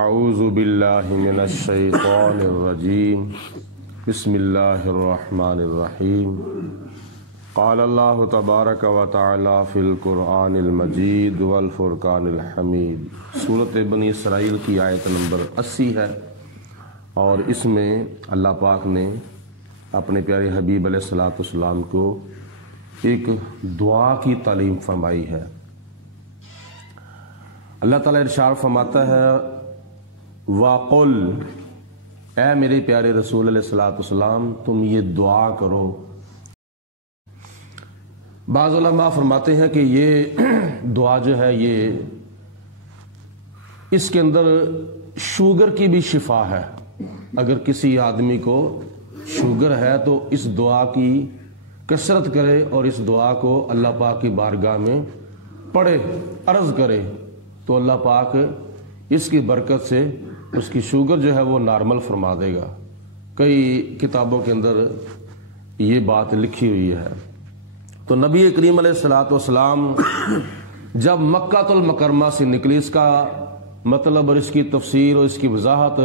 اعوذ باللہ من الشیطان الرجیم بسم اللہ الرحمن الرحیم قال اللہ تبارک و تعالی فی القرآن المجید والفرقان الحمید۔ سورۃ بنی اسرائیل کی آیت نمبر 80 ہے، اور اس میں اللہ پاک نے اپنے پیارے حبیب علیہ الصلوۃ والسلام کو ایک دعا کی تعلیم فرمائی ہے۔ اللہ تعالیٰ ارشاد فرماتا ہے وَقُلْ، اے میرے پیارے رسول علیہ الصلوۃ والسلام تم یہ دعا کرو۔ بعض علماء فرماتے ہیں کہ یہ دعا جو ہے یہ اس کے اندر شوگر کی بھی شفا ہے۔ اگر کسی آدمی کو شوگر ہے تو اس دعا کی کثرت کرے اور اس دعا کو اللہ پاک کی بارگاہ میں پڑھے، عرض کرے، تو اللہ پاک اس کی برکت سے اس کی شوگر جو ہے وہ نارمل فرما دے گا۔ کئی کتابوں کے اندر یہ بات لکھی ہوئی ہے۔ تو نبی کریم علیہ الصلوۃ والسلام جب مکہ المکرمہ سے نکلی، اس کا مطلب اور اس کی تفسیر اور اس کی وضاحت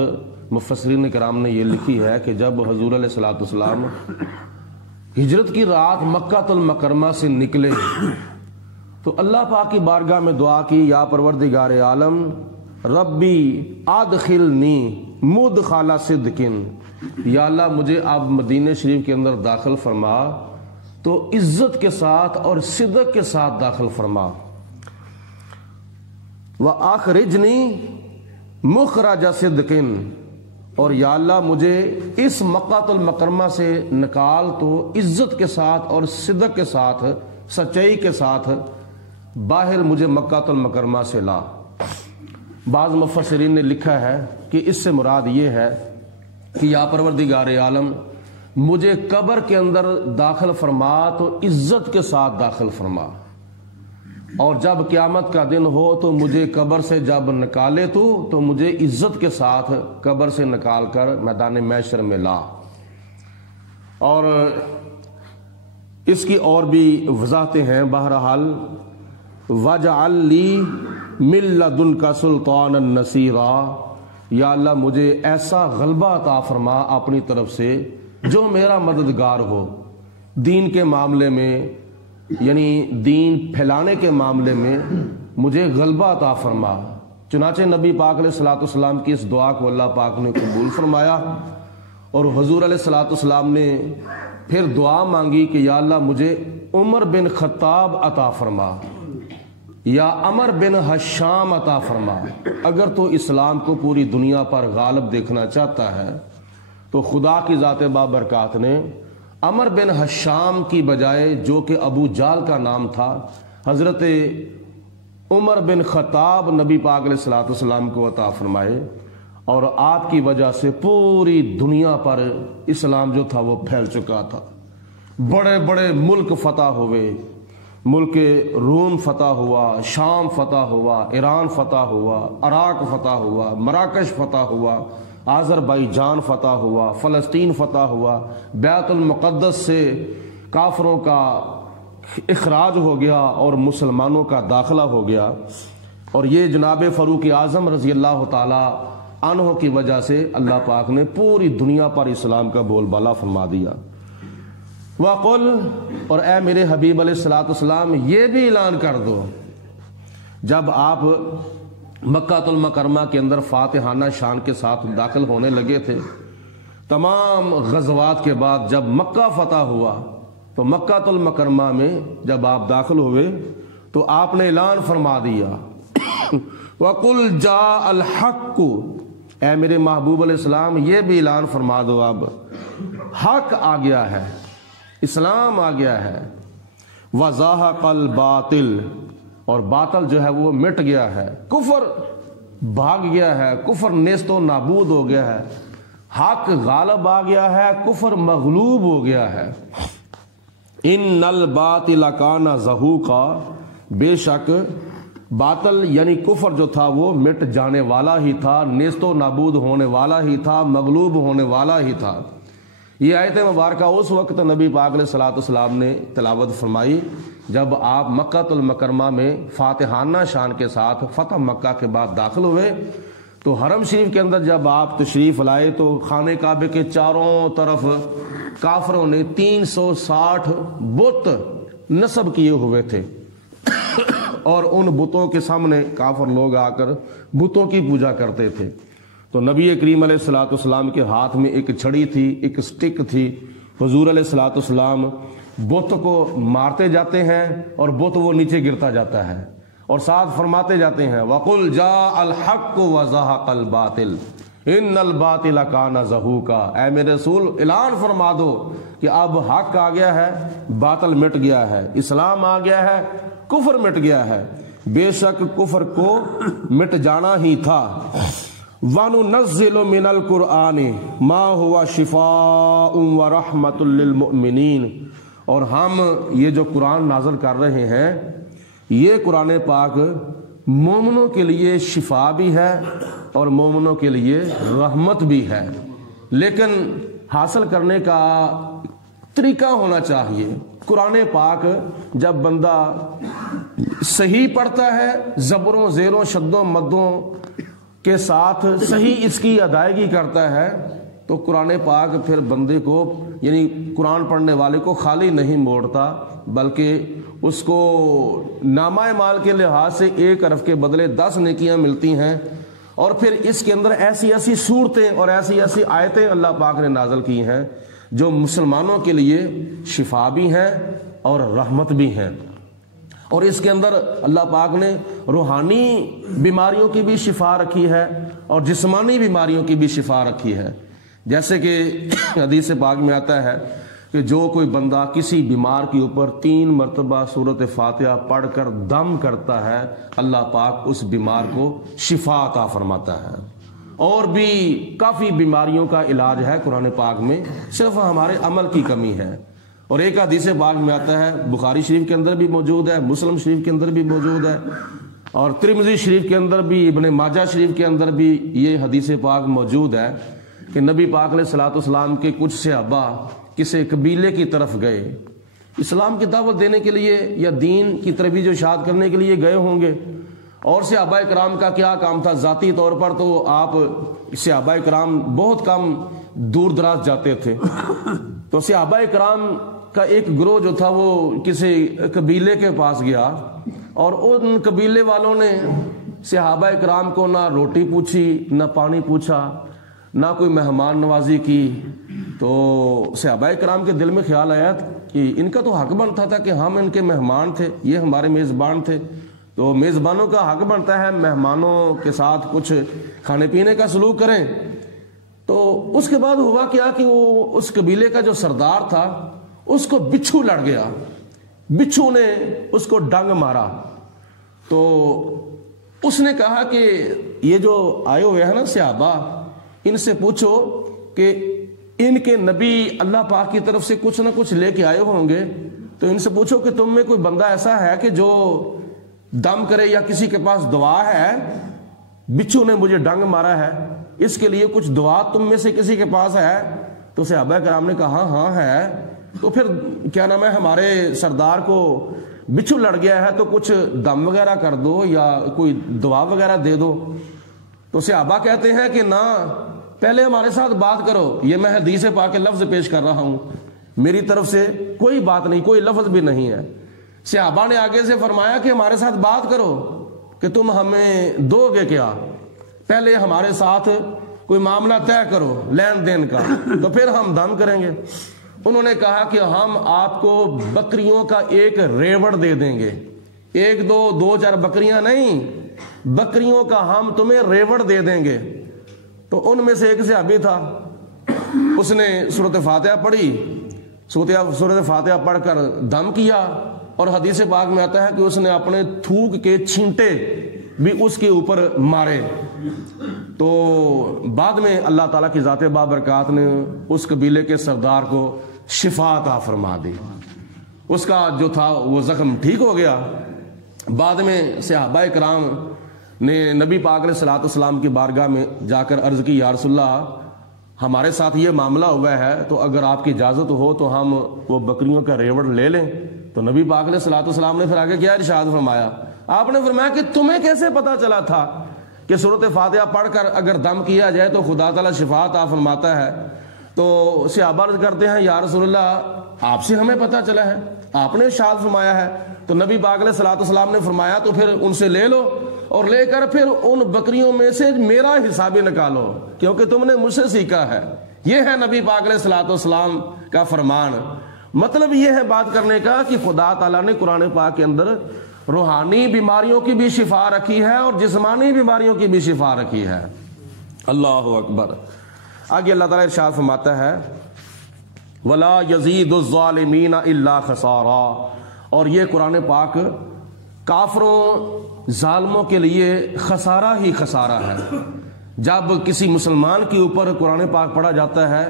مفسرین کرام نے یہ لکھی ہے کہ جب حضور علیہ الصلوۃ والسلام ہجرت کی رات مکہ المکرمہ سے نکلے تو اللہ پاک کی بارگاہ میں دعا کی، یا پروردگار عالم ربی ادخلنی مدخل صدق، یا اللہ مجھے آپ مدینہ شریف کے اندر داخل فرما تو عزت کے ساتھ اور صدق کے ساتھ داخل فرما، وآخرجنی مخرج صدق، اور یا اللہ مجھے اس مکہ المکرمہ سے نکال تو عزت کے ساتھ اور صدق کے ساتھ، سچائی کے ساتھ باہر مجھے مکہ المکرمہ سے لا۔ بعض مفسرین نے لکھا ہے کہ اس سے مراد یہ ہے کہ یا پروردگار عالم مجھے قبر کے اندر داخل فرما تو عزت کے ساتھ داخل فرما، اور جب قیامت کا دن ہو تو مجھے قبر سے جب نکالے تو مجھے عزت کے ساتھ قبر سے نکال کر میدان محشر میں لا۔ اور اس کی اور بھی وضاحتیں ہیں۔ بہرحال وَاجْعَلْ لِي مِن لَّدُنْكَ سُلْطَانًا نَصِيرًا، یا اللہ مجھے ایسا غلبہ عطا فرما اپنی طرف سے جو میرا مددگار ہو دین کے معاملے میں، یعنی دین پھیلانے کے معاملے میں مجھے غلبہ عطا فرما۔ چنانچہ نبی پاک علیہ الصلوۃ والسلام کی اس دعا کو اللہ پاک نے قبول فرمایا، اور حضور علیہ الصلوۃ والسلام نے پھر دعا مانگی کہ یا اللہ مجھے عمر بن خطاب عطا فرما یا عمر بن ہشام عطا فرما۔ اگر تو اسلام کو پوری دنیا پر غالب دیکھنا چاہتا ہے تو خدا کی ذات بابرکات نے عمر بن ہشام کی بجائے، جو کہ ابو جہل کا نام تھا، حضرت عمر بن خطاب نبی پاک علیہ الصلوۃ والسلام کو عطا فرمائے، اور آپ کی وجہ سے پوری دنیا پر اسلام جو تھا وہ پھیل چکا تھا۔ بڑے بڑے ملک فتح ہوئے، ملک روم فتح ہوا، شام فتح ہوا، ایران فتح ہوا، عراق فتح ہوا، مراکش فتح ہوا، آذربائیجان فتح ہوا، فلسطین فتح ہوا، بیت المقدس سے کافروں کا اخراج ہو گیا اور مسلمانوں کا داخلہ ہو گیا، اور یہ جناب فاروق اعظم رضی اللہ تعالی عنہ کی وجہ سے اللہ پاک نے پوری دنیا پر اسلام کا بول بالا فرما دیا۔ وَقُلْ، اور اے میرے حبیب علیہ الصلوۃ والسلام یہ بھی اعلان کر دو، جب آپ مکہ المکرمہ کے اندر فاتحانہ شان کے ساتھ داخل ہونے لگے تھے، تمام غزوات کے بعد جب مکہ فتح ہوا تو مکہ المکرمہ میں جب آپ داخل ہوئے تو آپ نے اعلان فرما دیا وَقُلْ جَاءَ الْحَقُّ، اے میرے محبوب علیہ السلام یہ بھی اعلان فرما دو اب حق آ گیا ہے، اسلام آ گیا ہے، وَزَاهَقَ الْبَاطِلُ، اور باطل جو ہے وہ مٹ گیا ہے، کفر بھاگ گیا ہے، کفر نیست و نابود ہو گیا ہے، حق غالب آ گیا ہے، کفر مغلوب ہو گیا ہے۔ اِنَّ الْبَاطِلَ كَانَ زَهُوقًا، بے شک باطل یعنی کفر جو تھا وہ مٹ جانے والا ہی تھا، نیست و نابود ہونے والا ہی تھا، مغلوب ہونے والا ہی تھا۔ یہ آیت مبارکہ اس وقت نبی پاک علیہ الصلوۃ والسلام نے تلاوت فرمائی جب آپ مکہ المکرمہ میں فاتحانہ شان کے ساتھ فتح مکہ کے بعد داخل ہوئے، تو حرم شریف کے اندر جب آپ تشریف لائے تو خانہ کعبے کے چاروں طرف کافروں نے 360 بت نصب کیے ہوئے تھے، اور ان بتوں کے سامنے کافر لوگ آ کر بتوں کی پوجا کرتے تھے۔ تو نبی کریم علیہ الصلوۃ والسلام کے ہاتھ میں ایک چھڑی تھی، ایک سٹک تھی، حضور علیہ الصلوۃ والسلام بت کو مارتے جاتے ہیں اور بت وہ نیچے گرتا جاتا ہے، اور ساتھ فرماتے جاتے ہیں وَقُلْ جَاءَ الْحَقُّ وَزَهَقَ الْبَاطِلُ إِنَّ الْبَاطِلَ كَانَ زَهُوقًا۔ اے میرے رسول اعلان فرما دو کہ اب حق آ گیا ہے، باطل مٹ گیا ہے، اسلام آ گیا ہے، کفر مٹ گیا ہے، بے شک کفر کو مٹ جانا ہی تھا۔ وَنُنَزِّلُ مِنَ الْقُرْآنِ مَا هُوَ شِفَاءٌ وَرَحْمَةٌ لِّلْمُؤْمِنِينَ، اور ہم یہ جو قرآن نازل کر رہے ہیں یہ قرآن پاک مومنوں کے لیے شفا بھی ہے اور مومنوں کے لیے رحمت بھی ہے، لیکن حاصل کرنے کا طریقہ ہونا چاہیے۔ قرآن پاک جب بندہ صحیح پڑھتا ہے، زبروں زیروں شدوں مدوں کے ساتھ صحیح اس کی ادائیگی کرتا ہے، تو قرآن پاک پھر بندے کو یعنی قرآن پڑھنے والے کو خالی نہیں موڑتا، بلکہ اس کو نامہ اعمال کے لحاظ سے 1 حرف کے بدلے 10 نیکیاں ملتی ہیں، اور پھر اس کے اندر ایسی ایسی صورتیں اور ایسی ایسی آیتیں اللہ پاک نے نازل کی ہیں جو مسلمانوں کے لیے شفا بھی ہیں اور رحمت بھی ہیں۔ اور اس کے اندر اللہ پاک نے روحانی بیماریوں کی بھی شفا رکھی ہے اور جسمانی بیماریوں کی بھی شفا رکھی ہے، جیسے کہ حدیث پاک میں آتا ہے کہ جو کوئی بندہ کسی بیمار کے اوپر 3 مرتبہ سورۃ فاتحہ پڑھ کر دم کرتا ہے، اللہ پاک اس بیمار کو شفا عطا فرماتا ہے۔ اور بھی کافی بیماریوں کا علاج ہے قرآن پاک میں، صرف ہمارے عمل کی کمی ہے۔ اور ایک حدیث پاک میں آتا ہے، بخاری شریف کے اندر بھی موجود ہے، مسلم شریف کے اندر بھی موجود ہے، اور ترمذی شریف کے اندر بھی، ابن ماجہ شریف کے اندر بھی یہ حدیث پاک موجود ہے کہ نبی پاک علیہ الصلوۃ والسلام کے کچھ صحابہ کسی قبیلے کی طرف گئے، اسلام کی دعوت دینے کے لیے یا دین کی ترویج و اشاعت کرنے کے لیے گئے ہوں گے، اور صحابہ کرام کا کیا کام تھا؟ ذاتی طور پر تو آپ صحابہ کرام بہت کم دور دراز جاتے تھے، تو صحابہ کرام کا ایک گروہ جو تھا وہ کسی قبیلے کے پاس گیا، اور ان قبیلے والوں نے صحابہ کرام کو نہ روٹی پوچھی، نہ پانی پوچھا، نہ کوئی مہمان نوازی کی۔ تو صحابہ کرام کے دل میں خیال آیا کہ ان کا تو حق بنتا تھا کہ ہم ان کے مہمان تھے، یہ ہمارے میزبان تھے، تو میزبانوں کا حق بنتا ہے مہمانوں کے ساتھ کچھ کھانے پینے کا سلوک کریں۔ تو اس کے بعد ہوا کیا کہ وہ اس قبیلے کا جو سردار تھا اس کو بچھو لڑ گیا، بچھو نے اس کو ڈنگ مارا۔ تو اس نے کہا کہ یہ جو آئے ہوئے ہیں نا صحابہ، ان سے پوچھو کہ ان کے نبی اللہ پاک کی طرف سے کچھ نہ کچھ لے کے آئے ہوں گے، تو ان سے پوچھو کہ تم میں کوئی بندہ ایسا ہے کہ جو دم کرے یا کسی کے پاس دعا ہے، بچھو نے مجھے ڈنگ مارا ہے، اس کے لیے کچھ دعا تم میں سے کسی کے پاس ہے؟ تو صحابہ کرام نے کہا ہاں ہے۔ تو پھر کیا نام ہے، ہمارے سردار کو بچھو لڑ گیا ہے تو کچھ دم وغیرہ کر دو یا کوئی دعا وغیرہ دے دو۔ تو صحابہ کہتے ہیں کہ نہ، پہلے ہمارے ساتھ بات کرو، یہ میں حدیث پاک کے لفظ پیش کر رہا ہوں، میری طرف سے کوئی بات نہیں، کوئی لفظ بھی نہیں ہے۔ صحابہ نے آگے سے فرمایا کہ ہمارے ساتھ بات کرو کہ تم ہمیں دو گے کیا، پہلے ہمارے ساتھ کوئی معاملہ طے کرو لین دین کا، تو پھر ہم دم کریں گے۔ انہوں نے کہا کہ ہم آپ کو بکریوں کا ایک ریوڑ دے دیں گے، 1 2 4 بکریاں نہیں، بکریوں کا ہم تمہیں ریوڑ دے دیں گے۔ تو ان میں سے ایک صحابی تھا، اس نے سورۃ فاتحہ پڑھی، سورۃ فاتحہ پڑھ کر دم کیا، اور حدیث پاک میں آتا ہے کہ اس نے اپنے تھوک کے چھینٹے بھی اس کے اوپر مارے۔ تو بعد میں اللہ تعالیٰ کی ذات بابرکات نے اس قبیلے کے سردار کو شفا عطا فرما دی، اس کا جو تھا وہ زخم ٹھیک ہو گیا۔ بعد میں صحابہ کرام نے نبی پاک علیہ الصلوۃ والسلام کی بارگاہ میں جا کر عرض کی، یا رسول اللہ ہمارے ساتھ یہ معاملہ ہوا ہے، تو اگر آپ کی اجازت ہو تو ہم وہ بکریوں کا ریوڑ لے لیں۔ تو نبی پاک علیہ الصلوۃ والسلام نے پھر آگے کیا ارشاد فرمایا؟ آپ نے فرمایا کہ تمہیں کیسے پتا چلا تھا کہ سورۃ فاتحہ پڑھ کر اگر دم کیا جائے تو خدا تعالیٰ شفا عطا فرماتا ہے، تو صحابہ عرض کرتے ہیں یا رسول اللہ آپ سے ہمیں پتہ چلا ہے، آپ نے ارشاد فرمایا ہے۔ تو نبی پاک علیہ الصلوۃ والسلام نے فرمایا تو پھر ان سے لے لو اور لے کر پھر ان بکریوں میں سے میرا حصہ بھی نکالو کیونکہ تم نے مجھ سے سیکھا ہے۔ یہ ہے نبی پاک علیہ الصلوۃ والسلام کا فرمان۔ مطلب یہ ہے بات کرنے کا کہ خدا تعالیٰ نے قرآن پاک کے اندر روحانی بیماریوں کی بھی شفا رکھی ہے اور جسمانی بیماریوں کی بھی شفا رکھی ہے۔ اللہ اکبر۔ آگے اللہ تعالیٰ ارشاد فرماتا ہے وَلَا يَزِيدُ الظَّالِمِينَ إِلَّا خَسَارًا، اور یہ قرآن پاک کافروں ظالموں کے لیے خسارہ ہی خسارہ ہے۔ جب کسی مسلمان کے اوپر قرآن پاک پڑھا جاتا ہے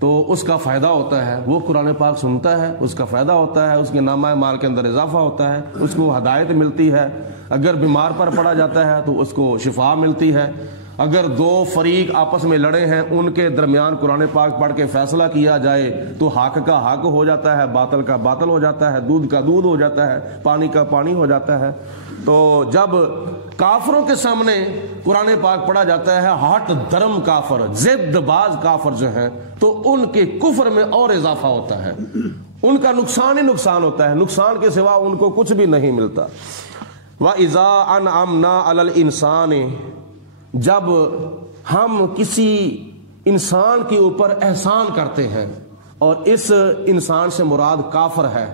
تو اس کا فائدہ ہوتا ہے، وہ قرآن پاک سنتا ہے، اس کا فائدہ ہوتا ہے، اس کے نامہ مال کے اندر اضافہ ہوتا ہے، اس کو ہدایت ملتی ہے۔ اگر بیمار پر پڑھا جاتا ہے تو اس کو شفا ملتی ہے۔ اگر دو فریق آپس میں لڑے ہیں ان کے درمیان قرآن پاک پڑھ کے فیصلہ کیا جائے تو حق کا حق ہو جاتا ہے، باطل کا باطل ہو جاتا ہے، دودھ کا دودھ ہو جاتا ہے، پانی کا پانی ہو جاتا ہے۔ تو جب کافروں کے سامنے قرآن پاک پڑھا جاتا ہے، ہٹ دھرم کافر، ضد باز کافر جو ہیں، تو ان کے کفر میں اور اضافہ ہوتا ہے، ان کا نقصان ہی نقصان ہوتا ہے، نقصان کے سوا ان کو کچھ بھی نہیں ملتا۔ وَإِذَا أَنْعَمْنَا عَلَى الْإِنسَانِ، جب ہم کسی انسان کے اوپر احسان کرتے ہیں، اور اس انسان سے مراد کافر ہے،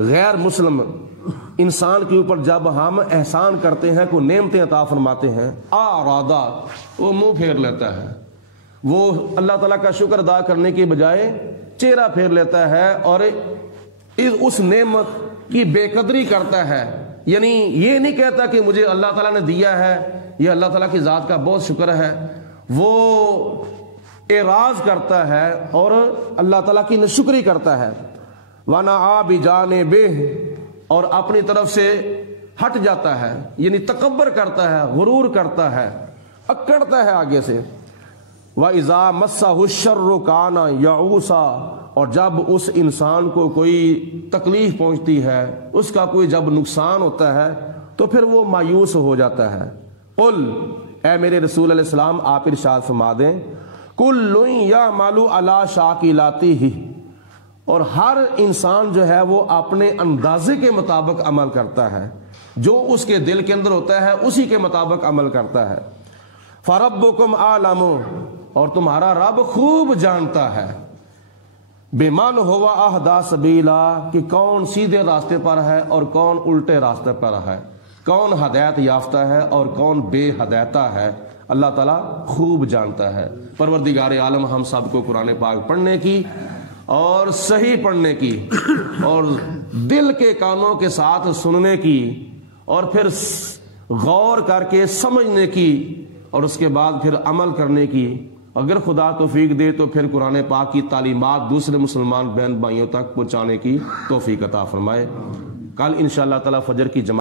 غیر مسلم انسان کے اوپر جب ہم احسان کرتے ہیں، کوئی نعمتیں عطا فرماتے ہیں، اعراضا، وہ منہ پھیر لیتا ہے، وہ اللہ تعالیٰ کا شکر ادا کرنے کے بجائے چہرہ پھیر لیتا ہے اور اس نعمت کی بے قدری کرتا ہے۔ یعنی یہ نہیں کہتا کہ مجھے اللہ تعالیٰ نے دیا ہے، یہ اللہ تعالیٰ کی ذات کا بہت شکر ہے، وہ اعراض کرتا ہے اور اللہ تعالیٰ کی ناشکری کرتا ہے۔ وَنَعَا بِجَانِبِهِ، اور اپنی طرف سے ہٹ جاتا ہے، یعنی تکبر کرتا ہے، غرور کرتا ہے، اکڑتا ہے آگے سے۔ وَإِذَا مَسَّهُ الشَّرُّ كَانَ يَعُوسًا، اور جب اس انسان کو کوئی تکلیف پہنچتی ہے، اس کا کوئی جب نقصان ہوتا ہے تو پھر وہ مایوس ہو جاتا ہے۔ قل، اے میرے رسول علیہ السلام آپ ارشاد فرما دیں، کُلٌّ یعمل علی شاکلاتہ، اور ہر انسان جو ہے وہ اپنے اندازے کے مطابق عمل کرتا ہے، جو اس کے دل کے اندر ہوتا ہے اسی کے مطابق عمل کرتا ہے۔ فربکم اعلم، اور تمہارا رب خوب جانتا ہے، بمن ہوا اہدی سبیلا، کہ کون سیدھے راستے پر ہے اور کون الٹے راستے پر ہے، کون ہدایت یافتہ ہے اور کون بے ہدایتہ ہے، اللہ تعالیٰ خوب جانتا ہے۔ پروردگار عالم ہم سب کو قرآن پاک پڑھنے کی اور صحیح پڑھنے کی اور دل کے کانوں کے ساتھ سننے کی اور پھر غور کر کے سمجھنے کی اور اس کے بعد پھر عمل کرنے کی، اگر خدا توفیق دے تو پھر قرآن پاک کی تعلیمات دوسرے مسلمان بہن بھائیوں تک پہنچانے کی توفیق عطا فرمائے۔ کل انشاءاللہ تعالی فجر کی جماعت